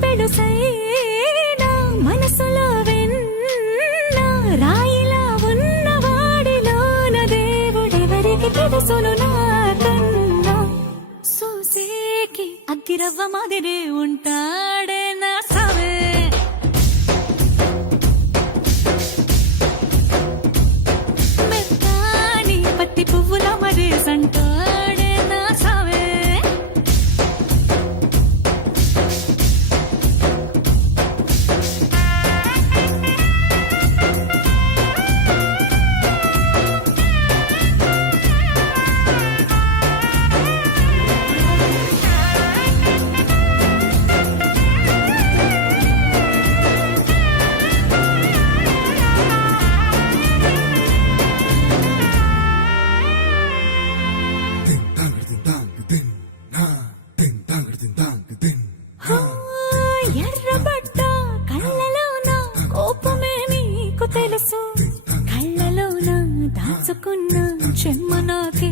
పెళుసైనా మనసులో వెన్న రాయిలా ఉన్నవాడిలోన దేవుడెవరికి తెలుసును నాకన్నా సూసేకి అగ్గిరవ్వ మాదిరే ఉంటాడే నా సవే మెత్తాని పత్తి పువ్వుల మరేసంటాడే నా సవే ఎర్రబడ్డ కళ్ళలోన కోపమే నీకు తెలుసు కళ్ళలోన దాచుకున్న చెమ్మ నాకే